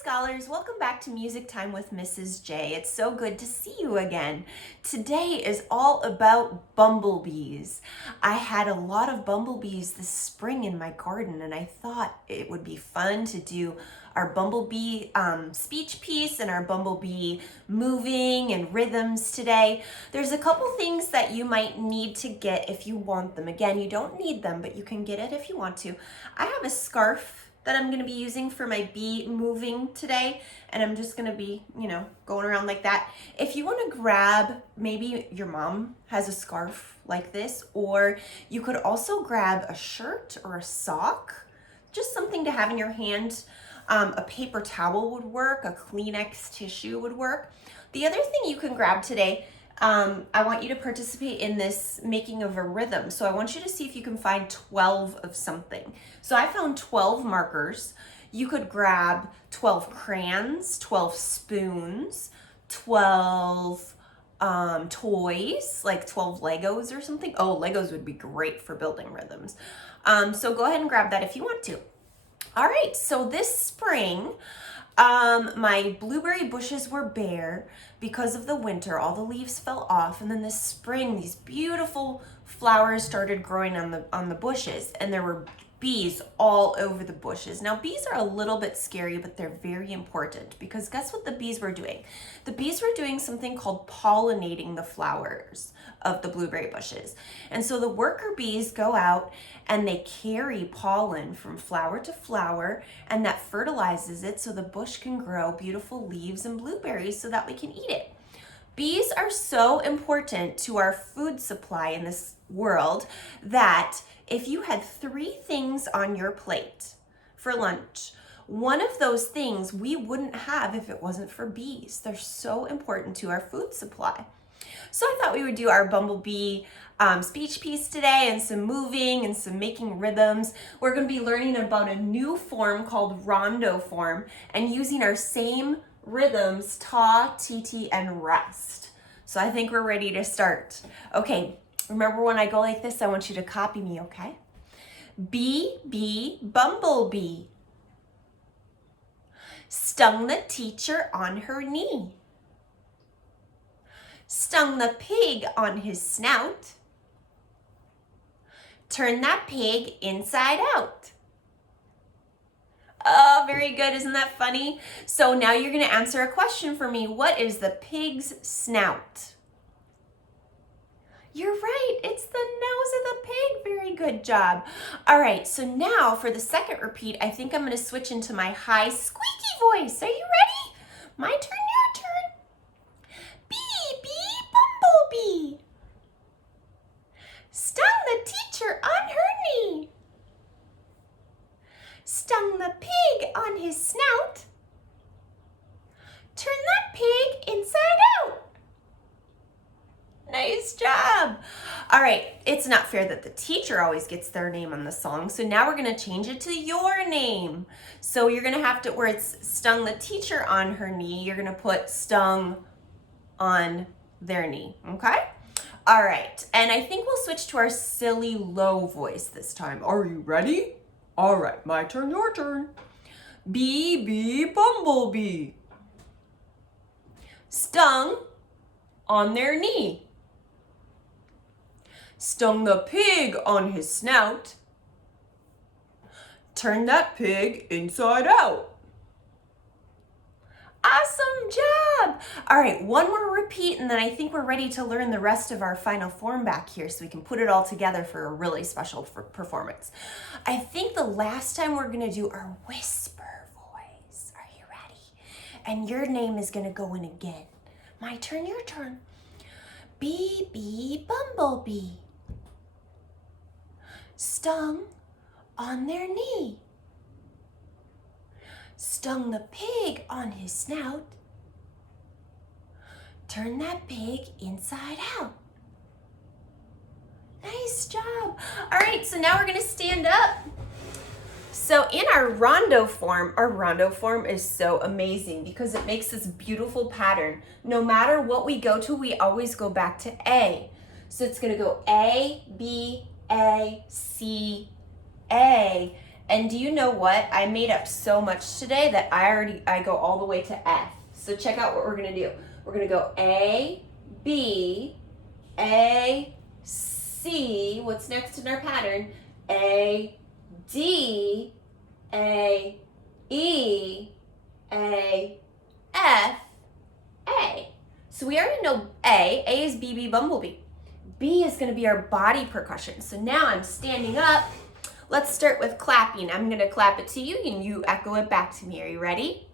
Scholars, welcome back to Music Time with Mrs. J. It's so good to see you again. Today is all about bumblebees. I had a lot of bumblebees this spring in my garden, and I thought it would be fun to do our bumblebee speech piece and our bumblebee moving and rhythms today. There's a couple things that you might need to get if you want them. Again, you don't need them, but you can get it if you want to. I have a scarf that I'm going to be using for my bee moving today, and I'm just going to be, going around like that. If you want to grab, maybe your mom has a scarf like this, or you could also grab a shirt or a sock, just something to have in your hand. A paper towel would work, a Kleenex tissue would work. The other thing you can grab today, I want you to participate in this making of a rhythm. So I want you to see if you can find 12 of something. So I found 12 markers. You could grab 12 crayons, 12 spoons, 12 toys, like 12 Legos or something. Oh, Legos would be great for building rhythms. So go ahead and grab that if you want to. All right, so this spring, my blueberry bushes were bare because of the winter. All the leaves fell off, and then this spring, these beautiful flowers started growing on the bushes, and there were bees all over the bushes. Now, bees are a little bit scary, but they're very important because guess what the bees were doing? The bees were doing something called pollinating the flowers of the blueberry bushes. And so the worker bees go out and they carry pollen from flower to flower, and that fertilizes it so the bush can grow beautiful leaves and blueberries so that we can eat it. Bees are so important to our food supply in this world that if you had 3 things on your plate for lunch, one of those things we wouldn't have if it wasn't for bees. They're so important to our food supply. So I thought we would do our bumblebee speech piece today, and some moving and some making rhythms. We're going to be learning about a new form called rondo form and using our same rhythms, ta, ti, and rest. So I think we're ready to start. Okay, remember when I go like this, I want you to copy me, okay? Bee Bumble Bee stung the teacher on her knee. Stung the pig on his snout. Turn that pig inside out. Oh, very good. Isn't that funny? So now you're going to answer a question for me. What is the pig's snout? You're right. It's the nose of the pig. Very good job. All right. So now for the second repeat, I think I'm going to switch into my high squeaky voice. Are you ready? My turn, your turn. Bee Bumble Bee stung the teacher on her knee. Stung the pig on his snout. Turn that pig inside out. Nice job. All right, it's not fair that the teacher always gets their name on the song, so now we're going to change it to your name. So you're going to have to, where it's stung the teacher on her knee, you're going to put stung on their knee, okay? All right, and I think we'll switch to our silly low voice this time. Are you ready? All right, my turn, your turn. Bee Bumble Bee stung on their knee. Stung the pig on his snout. Turn that pig inside out. Awesome job. All right, one more repeat, and then I think we're ready to learn the rest of our final form back here so we can put it all together for a really special performance. I think the last time we're going to do our whisper voice. Are you ready? And your name is going to go in again. My turn, your turn. Bee Bumble Bee stung on their knee. Stung the pig on his snout. Turn that pig inside out. Nice job. All right, so now we're going to stand up. So in our rondo form is so amazing because it makes this beautiful pattern. No matter what we go to, we always go back to A. So it's going to go A, B, A, C, A, And do you know what? I made up so much today that I go all the way to F. So check out what we're gonna do. We're gonna go A, B, A, C. What's next in our pattern? A, D, A, E, A, F, A. So we already know A. A is Bee Bumble Bee. B is gonna be our body percussion. So now I'm standing up. Let's start with clapping. I'm gonna clap it to you and you echo it back to me. Are you ready?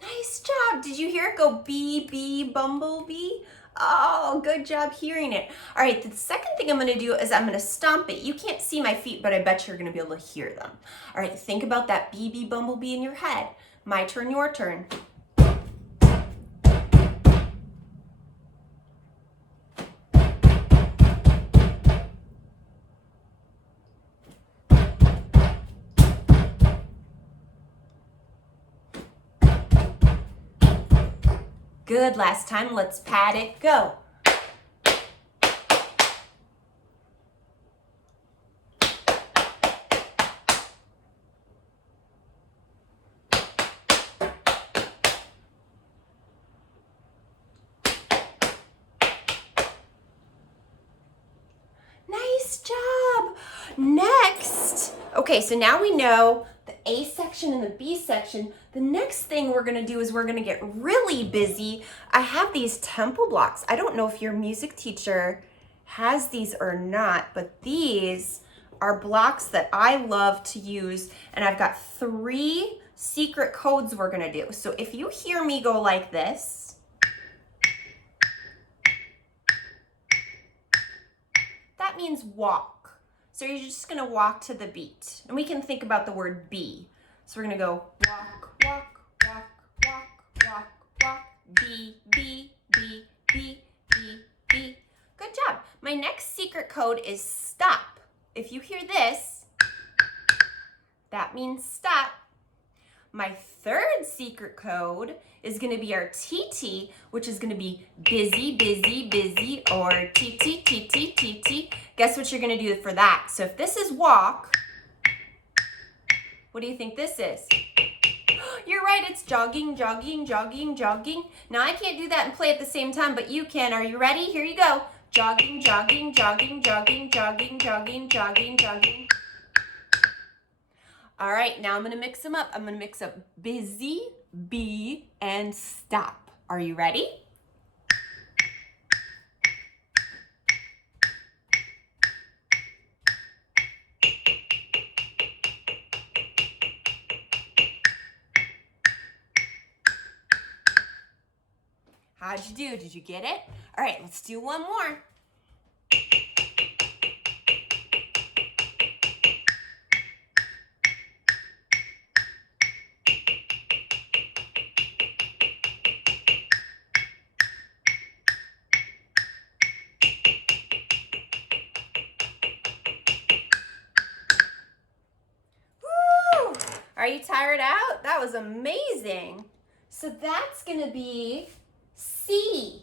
Nice job. Did you hear it go Bee Bumble Bee? Oh, good job hearing it. All right, the second thing I'm gonna do is I'm gonna stomp it. You can't see my feet, but I bet you're gonna be able to hear them. All right, think about that Bee Bumble Bee in your head. My turn, your turn. Good, last time, let's pat it, go. Nice job. Next, okay, so now we know the A section and the B section. The next thing we're gonna do is we're gonna get really busy. I have these tempo blocks. I don't know if your music teacher has these or not, but these are blocks that I love to use, and I've got 3 secret codes we're gonna do. So if you hear me go like this, that means walk. So you're just gonna walk to the beat. And we can think about the word be. So we're gonna go walk, walk, walk, walk, walk, walk, be, be, be, be, be, be. Good job. My next secret code is stop. If you hear this, that means stop. My third secret code is gonna be our TT, which is gonna be busy, busy, busy, or TT, TT, TT. Guess what you're gonna do for that? So if this is walk, what do you think this is? You're right, it's jogging, jogging, jogging, jogging. Now I can't do that and play at the same time, but you can. Are you ready? Here you go. Jogging, jogging, jogging, jogging, jogging, jogging, jogging, jogging. All right, now I'm gonna mix them up. I'm gonna mix up busy, be, and stop. Are you ready? How'd you do? Did you get it? All right, let's do one more. Woo! Are you tired out? That was amazing. So that's gonna be C.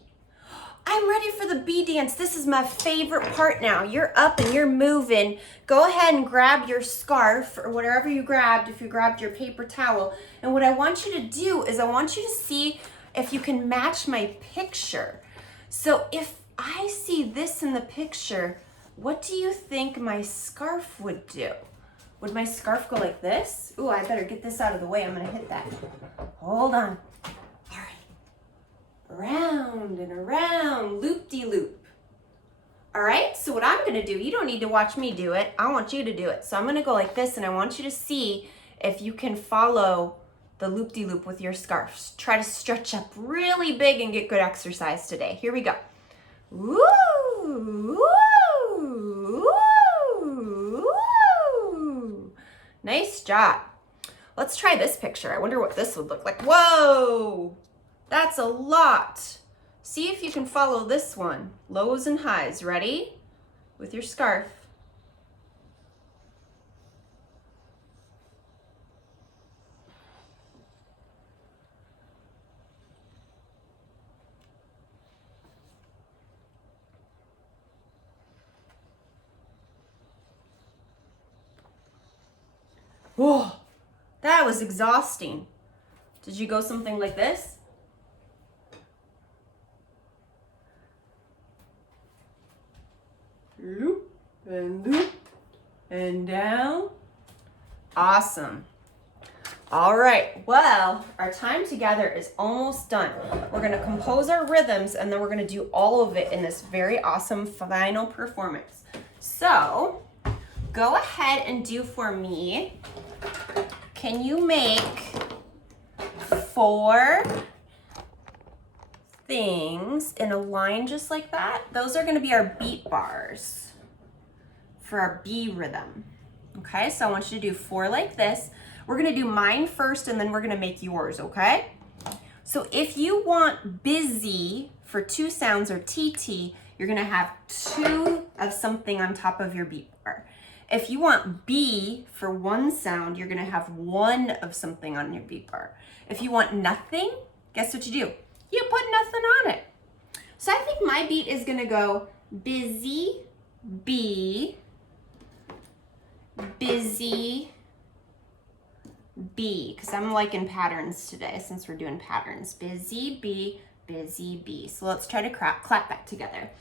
I'm ready for the bee dance. This is my favorite part now. You're up and you're moving. Go ahead and grab your scarf or whatever you grabbed, if you grabbed your paper towel. And what I want you to do is I want you to see if you can match my picture. So if I see this in the picture, what do you think my scarf would do? Would my scarf go like this? Ooh, I better get this out of the way. I'm gonna hit that. Hold on. Around and around, loop-de-loop. All right, so what I'm gonna do, you don't need to watch me do it. I want you to do it. So I'm gonna go like this and I want you to see if you can follow the loop-de-loop with your scarf. Try to stretch up really big and get good exercise today. Here we go. Woo, woo, woo, woo. Nice job. Let's try this picture. I wonder what this would look like. Whoa. That's a lot. See if you can follow this one. Lows and highs. Ready? with your scarf. Whoa, that was exhausting. Did you go something like this? Loop and down. Awesome. All right, well, our time together is almost done. We're gonna compose our rhythms and then we're gonna do all of it in this very awesome final performance. So, go ahead and do for me, can you make 4 things in a line just like that? Those are gonna be our beat bars for our B rhythm. Okay, so I want you to do 4 like this. We're gonna do mine first and then we're gonna make yours, okay? So if you want busy for 2 sounds or TT, you're gonna have 2 of something on top of your beat bar. If you want B for 1 sound, you're gonna have 1 of something on your beat bar. If you want nothing, guess what you do? You put nothing on it. So I think my beat is gonna go busy, B, busy, B, because I'm liking patterns today since we're doing patterns. Busy, B, busy, B. So let's try to clap that together.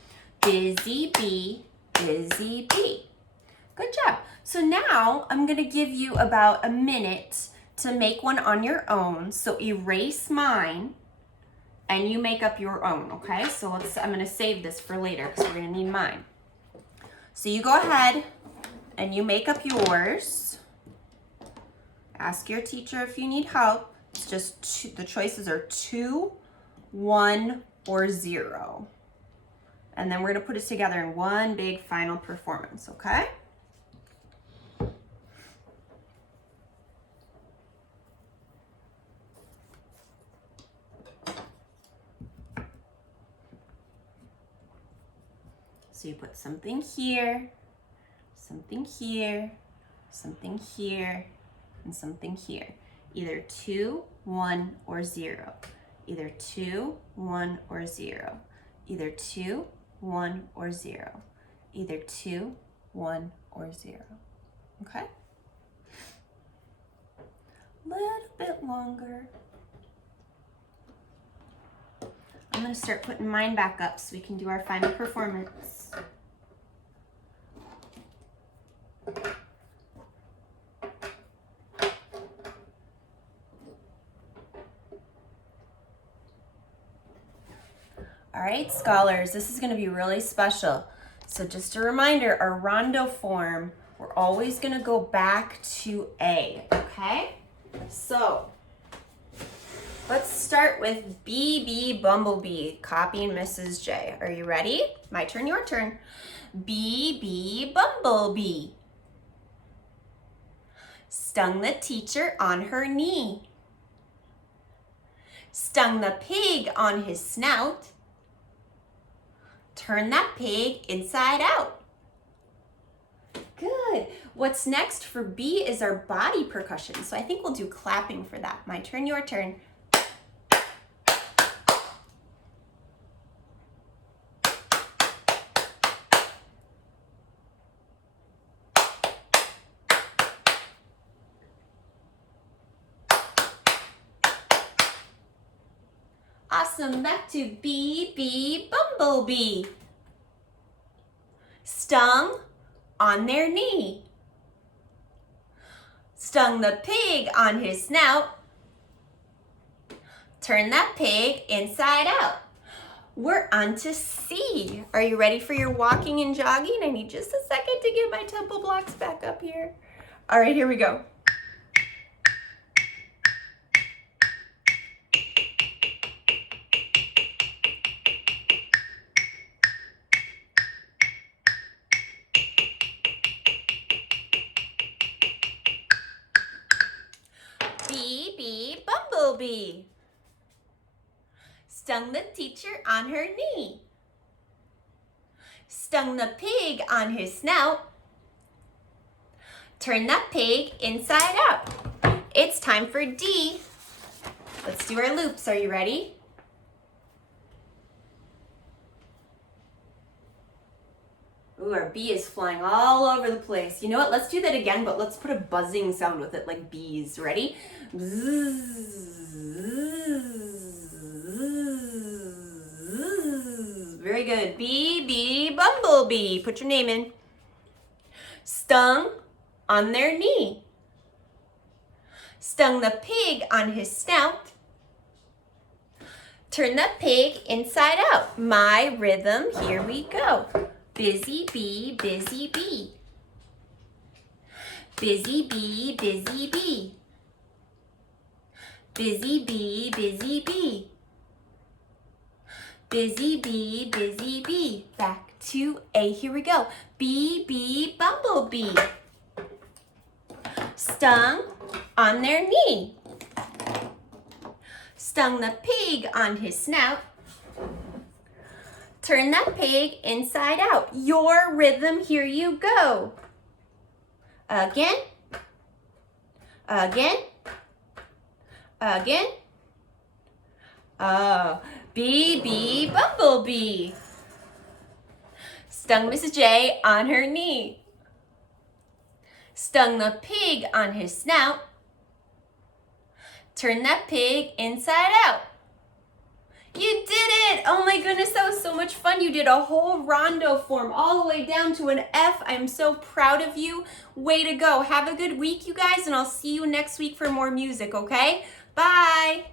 Busy, B, busy, B. Good job. So now I'm gonna give you about a minute to make one on your own. So erase mine and you make up your own, okay? So I'm gonna save this for later because we're gonna need mine. So you go ahead and you make up yours. Ask your teacher if you need help. It's just the choices are 2, 1, or 0. And then we're gonna put it together in one big final performance, okay? So you put something here, something here, something here, and something here. Either 2, 1, or 0. Either 2, 1, or 0. Either 2, 1, or 0. Either 2, 1, or 0. Okay? A little bit longer. I'm gonna start putting mine back up so we can do our final performance. All right, scholars, this is gonna be really special. So just a reminder, our rondo form, we're always gonna go back to A, okay? So, let's start with Bee Bumble Bee, copying Mrs. J. Are you ready? My turn, your turn. Bee Bumble Bee stung the teacher on her knee, stung the pig on his snout, turn that pig inside out. Good. What's next for B is our body percussion. So I think we'll do clapping for that. My turn, your turn. Awesome. Back to Bee Bumble Bee. Stung on their knee. Stung the pig on his snout. Turn that pig inside out. We're on to C. Are you ready for your walking and jogging? I need just a second to get my tempo blocks back up here. All right, here we go. Bee Bumble Bee stung the teacher on her knee, Stung the pig on his snout. Turn that pig inside out. It's time for D. Let's do our loops. Are you ready? Ooh, our bee is flying all over the place. You know what? Let's do that again, but let's put a buzzing sound with it, like bees. Ready? Very good. Bee Bumble Bee. Put your name in. Stung on their knee. Stung the pig on his snout. Turn the pig inside out. My rhythm, here we go. Busy bee, busy bee. Busy bee, busy bee. Busy bee, busy bee. Busy bee, busy bee. Back to A, here we go. Bee Bumble Bee. Stung on their knee. Stung the pig on his snout. Turn that pig inside out. Your rhythm, here you go. Again. Again. Again. Oh, Bee Bumble Bee. Stung Mrs. J on her knee. Stung the pig on his snout. Turn that pig inside out. You did it! Oh my goodness, that was so much fun. You did a whole rondo form all the way down to an F. I'm so proud of you. Way to go. Have a good week, you guys, and I'll see you next week for more music, okay? Bye!